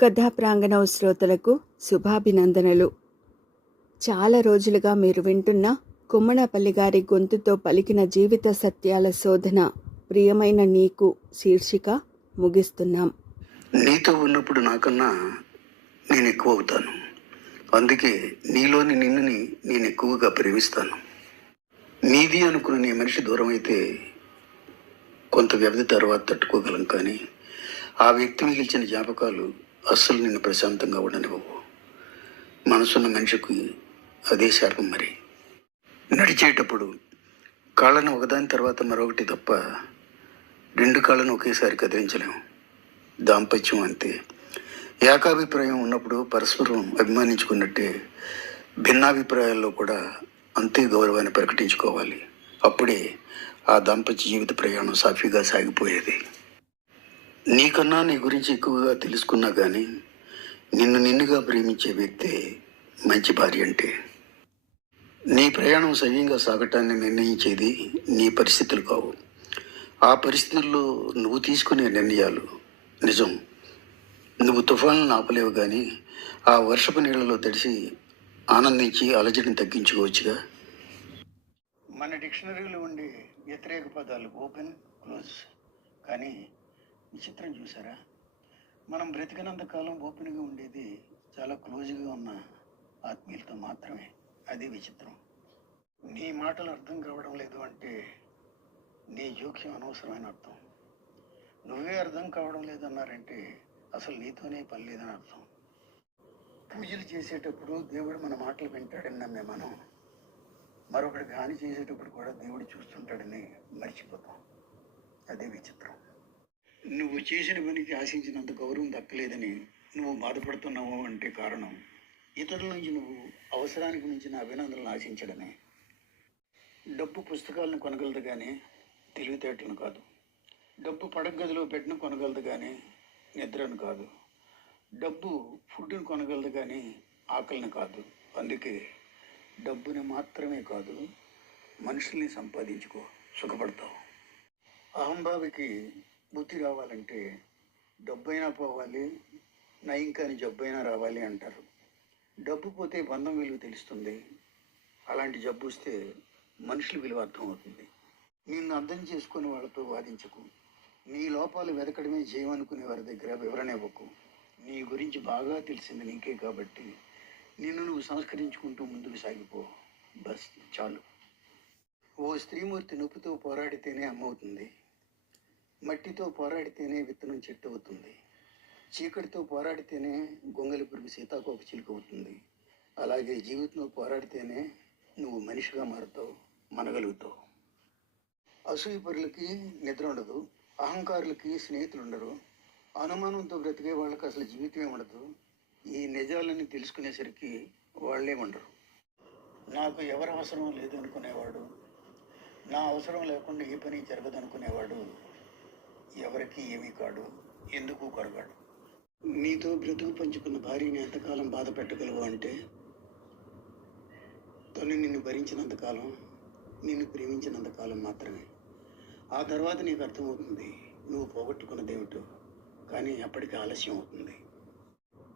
కథా ప్రాంగణ శ్రోతలకు శుభాభినందనలు. చాలా రోజులుగా మీరు వింటున్న కొమ్మనపల్లి గారి గొంతుతో పలికిన జీవిత సత్యాల శోధన ప్రియమైన నీకు శీర్షిక ముగిస్తున్నాం. నీతో ఉన్నప్పుడు నాకన్నా నేను ఎక్కువ అవుతాను అందుకే నీలోని నిన్నుని నేను ఎక్కువగా ప్రేమిస్తాను. నీది అనుకున్న నీ మనిషి దూరం అయితే కొంత వ్యవధి తర్వాత తట్టుకోగలం కానీ ఆ వ్యక్తి మిగిల్చిన జ్ఞాపకాలు అస్సలు నిన్ను ప్రశాంతంగా ఉండనివ్వవు మనసున్న మనిషికి అదే శాపం మరి. నడిచేటప్పుడు కాళ్ళను ఒకదాని తర్వాత మరొకటి తప్ప రెండు కాళ్ళను ఒకేసారి కదిలించలేము. దాంపత్యం అంతే. ఏకాభిప్రాయం ఉన్నప్పుడు పరస్పరం అభిమానించుకున్నట్టే భిన్నాభిప్రాయాల్లో కూడా అంతే గౌరవాన్ని ప్రకటించుకోవాలి. అప్పుడే ఆ దాంపత్య జీవిత ప్రయాణం సాఫీగా సాగిపోయేది. నీకన్నా నీ గురించి ఎక్కువగా తెలుసుకున్నా కానీ నిన్ను నిన్నుగా ప్రేమించే వ్యక్తే మంచి భార్య అంటే. నీ ప్రయాణం సవ్యంగా సాగటాన్ని నిర్ణయించేది నీ పరిస్థితులు కావు. ఆ పరిస్థితుల్లో నువ్వు తీసుకునే నిర్ణయాలు నిజం. నువ్వు తుఫాన్లను ఆపలేవు కానీ ఆ వర్షపు నీళ్ళలో తడిసి ఆనందించి అలజడిని తగ్గించుకోవచ్చుగా. మన డిక్షనరీలో ఉండే వ్యతిరేక పదాలు ఓపెన్ క్లోజ్ కానీ విచిత్రం చూసారా మనం బ్రతికినంత కాలం ఓపెన్గా ఉండేది చాలా క్లోజ్గా ఉన్న ఆత్మీయులతో మాత్రమే. అది విచిత్రం. నీ మాటలు అర్థం కావడం లేదు అంటే నీ జోక్యం అనవసరమైన అర్థం. నువ్వే అర్థం కావడం లేదన్నారంటే అసలు నీతోనే పని లేదని అర్థం. పూజలు చేసేటప్పుడు దేవుడు మన మాటలు వింటాడని నమ్మే మనం. మరొకటి హాని చేసేటప్పుడు కూడా దేవుడు చూస్తుంటాడని మర్చిపోతాం. అదే విచిత్రం. నువ్వు చేసిన పనికి ఆశించినంత గౌరవం దక్కలేదని నువ్వు బాధపడుతున్నావు అంటే కారణం ఇతరుల నుంచి నువ్వు అవసరానికి మించిన అభినందనలు ఆశించడమే. డబ్బు పుస్తకాలను కొనగలదు కానీ తెలివితేటలను కాదు. డబ్బు పడగదిలో పెట్టిన కొనగలదు కానీ నిద్రను కాదు. డబ్బు ఫుడ్ను కొనగలదు కానీ ఆకలిని కాదు. అందుకే డబ్బుని మాత్రమే కాదు మనుషుల్ని సంపాదించుకో. సుఖపడతావు. అహంభావికి బుద్ధి రావాలంటే డబ్బైనా పోవాలి నయం కాని జబ్బైనా రావాలి అంటారు. డబ్బు పోతే బంధం విలువ తెలుస్తుంది. అలాంటి జబ్బు వస్తే మనుషుల విలువ అర్థమవుతుంది. నిన్ను అర్థం చేసుకుని వాళ్ళతో వాదించకు. నీ లోపాలు వెతకడమే చేయమనుకునే అనుకునే వారి దగ్గర వివరణ ఇవ్వకు. నీ గురించి బాగా తెలిసింది నీకే కాబట్టి నిన్ను నువ్వు సంస్కరించుకుంటూ ముందుకు సాగిపో. బస్ చాలు. ఓ స్త్రీమూర్తి నొప్పితో పోరాడితేనే అమ్మవుతుంది. మట్టితో పోరాడితేనే విత్తనం చెట్టు అవుతుంది. చీకటితో పోరాడితేనే గొంగలి పురుగు సీతాకోక చిలుక అవుతుంది. అలాగే జీవితంలో పోరాడితేనే నువ్వు మనిషిగా మారుతావు మనగలుగుతావు. అసూయపరులకి నిద్ర ఉండదు అహంకారులకి స్నేహితులు ఉండరు. అనుమానంతో బ్రతికే వాళ్ళకి అసలు జీవితమే ఉండదు. ఈ నిజాలని తెలుసుకునేసరికి వాళ్ళే ఉండరు. నాకు ఎవరు అవసరం లేదు అనుకునేవాడు నా అవసరం లేకుండా ఏ పని జరగదు అనుకునేవాడు ఎవరికి ఏమీ కాడు ఎందుకు కొరగాడు? నీతో బ్రతుకు పంచుకున్న భార్యని ఎంతకాలం బాధ పెట్టగలవు అంటే తను నిన్ను భరించినంతకాలం నిన్ను ప్రేమించినంతకాలం మాత్రమే. ఆ తర్వాత నీకు అర్థమవుతుంది నువ్వు పోగొట్టుకున్నదేమిటో కానీ అప్పటికి ఆలస్యం అవుతుంది.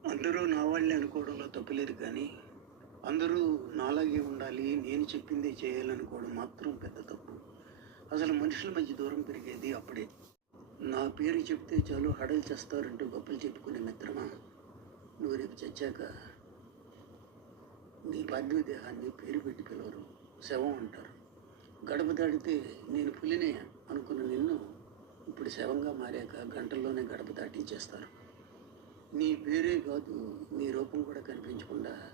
అందరూ నా వాళ్ళే అనుకోవడంలో తప్పులేదు కానీ అందరూ నాలాగే ఉండాలి నేను చెప్పిందే చేయాలనుకోవడం మాత్రం పెద్ద తప్పు. అసలు మనుషుల మధ్య దూరం పెరిగేది అప్పుడే. నా పేరు చెప్తే చాలు హడలు చేస్తారంటూ గొప్పలు చెప్పుకునే మిత్రమా? నువ్వు రేపు చచ్చాక నీ పార్థివ దేహాన్ని పేరు పెట్టి పిలవరు. శవం అంటారు. గడప దాటితే నేను పులినే అనుకున్న నిన్ను ఇప్పుడు శవంగా మారాక గంటల్లోనే గడప దాటించేస్తారు. నీ పేరే కాదు నీ రూపం కూడా కనిపించకుండా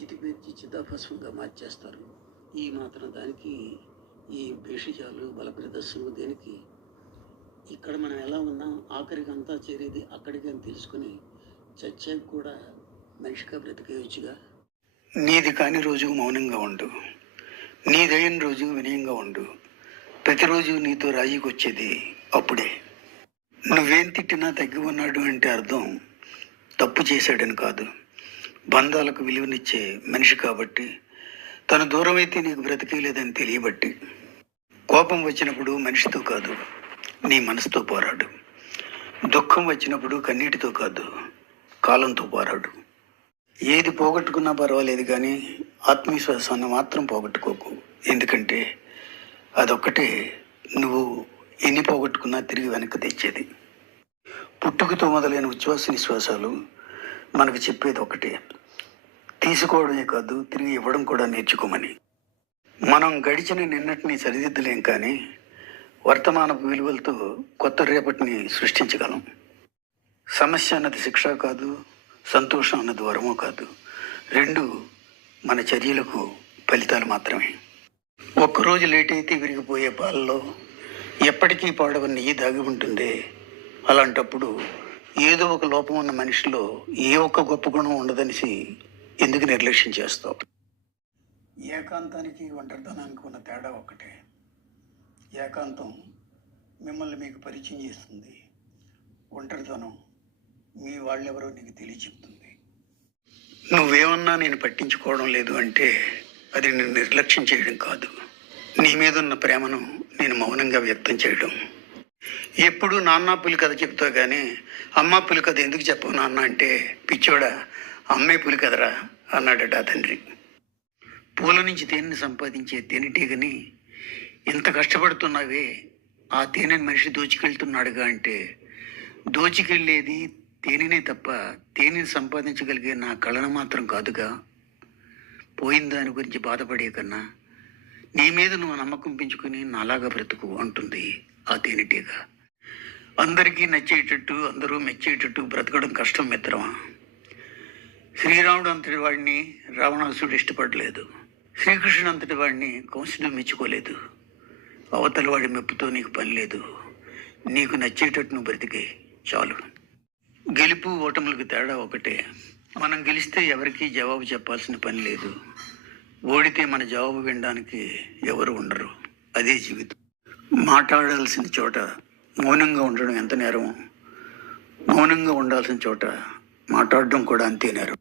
చితిపెచ్చి చితాభస్మంగా మార్చేస్తారు. ఈ మాత్రం దానికి ఈ భేషజాలు బల ప్రదర్శనలు దేనికి ఇక్కడ మనం ఎలా ఉన్నాం ఆఖరికి అంతా చేరేది అక్కడికి అని తెలుసుకుని చచ్చాక కూడా మనిషిగా బ్రతికేయచ్చుగా. నీది కాని రోజు మౌనంగా ఉండు. నీదైన రోజు వినయంగా ఉండు. ప్రతిరోజు నీతో రాజీకి వచ్చేది అప్పుడే. నువ్వేం తిట్టినా తగ్గి ఉన్నాడు అంటే అర్థం తప్పు చేశాడని కాదు. బంధాలకు విలువనిచ్చే మనిషి కాబట్టి తను దూరమైతే నీకు బ్రతికేయలేదని తెలియబట్టి కోపం వచ్చినప్పుడు మనిషితో కాదు. నీ మనసుతో పోరాడు. దుఃఖం వచ్చినప్పుడు కన్నీటితో కాదు కాలంతో పోరాడు. ఏది పోగొట్టుకున్నా పర్వాలేదు కానీ ఆత్మవిశ్వాసాన్ని మాత్రం పోగొట్టుకోకు. ఎందుకంటే అదొక్కటే నువ్వు ఎన్ని పోగొట్టుకున్నా తిరిగి వెనక్కి తెచ్చేది. పుట్టుకతో మొదలైన ఉచ్ఛ్వాస నిశ్వాసాలు మనకు చెప్పేది ఒకటే తీసుకోవడమే కాదు తిరిగి ఇవ్వడం కూడా నేర్చుకోమని. మనం గడిచిన నిన్నటిని సరిదిద్దలేం కానీ వర్తమాన విలువలతో కొత్త రేపటిని సృష్టించగలం. సమస్య అన్నది శిక్ష కాదు సంతోషం అన్నది వరము కాదు. రెండు మన చర్యలకు ఫలితాలు మాత్రమే. ఒక్కరోజు లేట్ అయితే విరిగిపోయే పాలలో ఎప్పటికీ పాడవ నెయ్యి దాగి ఉంటుంది. అలాంటప్పుడు ఏదో ఒక లోపం ఉన్న మనిషిలో ఏ ఒక్క గొప్ప గుణం ఉండదనిసి ఎందుకు నిర్లక్ష్యం చేస్తావు? ఏకాంతానికి ఒంటరితనానికి ఉన్న తేడా ఒక్కటే. ఏకాంతం మిమ్మల్ని మీకు పరిచయం చేస్తుంది. ఒంటరితనం మీ వాళ్ళెవరో నీకు తెలియచెప్తుంది. నువ్వేమన్నా నేను పట్టించుకోవడం లేదు అంటే అది నేను నిర్లక్ష్యం చేయడం కాదు. నీ మీద ఉన్న ప్రేమను నేను మౌనంగా వ్యక్తం చేయడం. ఎప్పుడు నాన్న పులి కథ చెప్తా కానీ అమ్మ పులి కథ ఎందుకు చెప్పవు నాన్న అంటే పిచ్చోడా అమ్మే పులి కథరా అన్నాడట తండ్రి. పూల నుంచి తేనెని సంపాదించే తేనెటీగని ఇంత కష్టపడుతున్నావే ఆ తేనెని మనిషి దోచుకెళ్తున్నాడుగా అంటే దోచుకెళ్ళేది తేనెనే తప్ప తేనెని సంపాదించగలిగే నా కళను మాత్రం కాదుగా. పోయిన దాని గురించి బాధపడే కన్నా నీ మీద నువ్వు నమ్మకం పెంచుకుని నాలాగా బ్రతుకు అంటుంది ఆ తేనెటీగ. అందరికీ నచ్చేటట్టు అందరూ మెచ్చేటట్టు బ్రతకడం కష్టం మిత్రమా? శ్రీరాముడు అంతటి వాడిని రావణాసుడు ఇష్టపడలేదు. శ్రీకృష్ణుడు అంతటి వాడిని కంసుడు మెచ్చుకోలేదు. అవతల వాడి మెప్పుతో నీకు పని లేదు. నీకు నచ్చేటట్టు నువ్వు బ్రతికే. చాలు. గెలుపు ఓటములకు తేడా ఒకటే. మనం గెలిస్తే ఎవరికీ జవాబు చెప్పాల్సిన పని లేదు. ఓడితే మన జవాబు వినడానికి ఎవరు ఉండరు. అదే జీవితం. మాట్లాడాల్సిన చోట మౌనంగా ఉండడం ఎంత నేరం? మౌనంగా ఉండాల్సిన చోట మాట్లాడడం కూడా అంతే నేరం.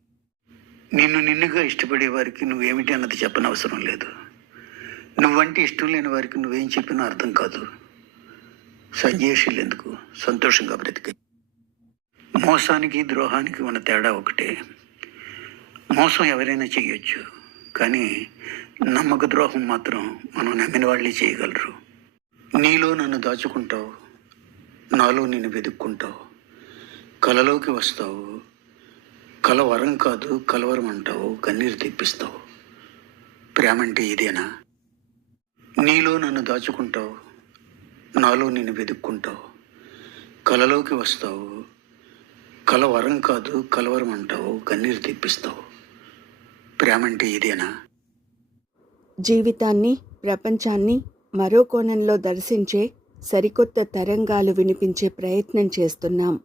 నిన్ను నిన్నుగా ఇష్టపడే వారికి నువ్వేమిటి అన్నది చెప్పనవసరం లేదు. నువ్వంటే ఇష్టం లేని వారికి నువ్వేం చెప్పినా అర్థం కాదు. సంజయశీలు ఎందుకు సంతోషంగా బ్రతికే. మోసానికి ద్రోహానికి ఉన్న తేడా ఒకటే. మోసం ఎవరైనా చేయొచ్చు కానీ నమ్మక ద్రోహం మాత్రం మనం నమ్మిన వాళ్ళే చేయగలరు. నీలో నన్ను దాచుకుంటావు నాలో నిన్ను వెతుక్కుంటావు. కలలోకి వస్తావు కల వరం కాదు కలవరం అంటావు కన్నీరు తెప్పిస్తావు. ప్రేమ అంటే ఇదేనా? నీలో నన్ను దాచుకుంటావు నాలో నిన్ను వెతుక్కుంటావు కలలోకి వస్తావు కల వరం కాదు కలవరం అంటావు కన్నీరు తెప్పిస్తావు. ప్రేమ అంటే ఇదేనా? జీవితాన్ని ప్రపంచాన్ని మరో కోణంలో దర్శించే సరికొత్త తరంగాలు వినిపించే ప్రయత్నం చేస్తున్నాం.